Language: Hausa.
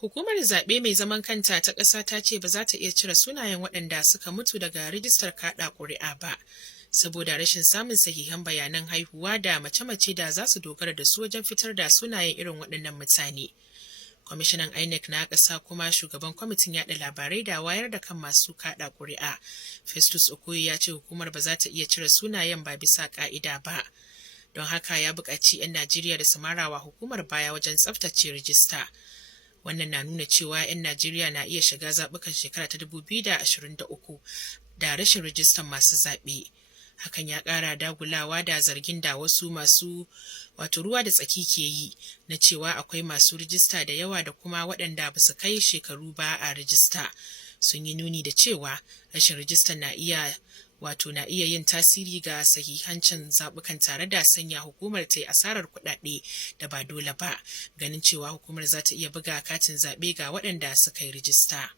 Hukumar zaɓe mai zaman kanta ta ƙasa ta ce ba za ta iya cire sunayen waɗanda suka mutu daga rijistar kaɗa ƙuri'a ba, saboda rashin samun sahihan bayanan haihuwa da mace-mace da za su dogara da su wajen fitar da sunayen irin waɗannan mutane. Kwamishinan Inec na ƙasa kuma shugaban kwamitin yaɗa labarai da wayar da kan masu kaɗa ƙuri'a, Festus Okoye ya ce hukumar ba za ta iya cire sunayen ba bisa ƙa'ida ba. Don haka ya buƙaci 'yan Najeriya da su marawa hukumar baya wajen tsaftace rijista. Wannan na nuna cewa 'yan Najeriya na iya shiga zaɓukan shekara ta 2023 da rashin rijistan masu zaɓe. Hakan ya ƙara dagulawa da zargin da wasu masu ruwa da tsaki ke yi na cewa akwai masu rijista da yawa da kuma waɗanda ba su kai shekaru ba a rijista. Sun yi nuni da cewa rashin rijistan na iya yin tasiri ga sahihancin zaɓukan tare da sanya hukumar ta yi asarar kuɗaɗe da ba dole ba, ganin cewa hukumar za ta iya buga katin zaɓe ga waɗanda suka yi rijista.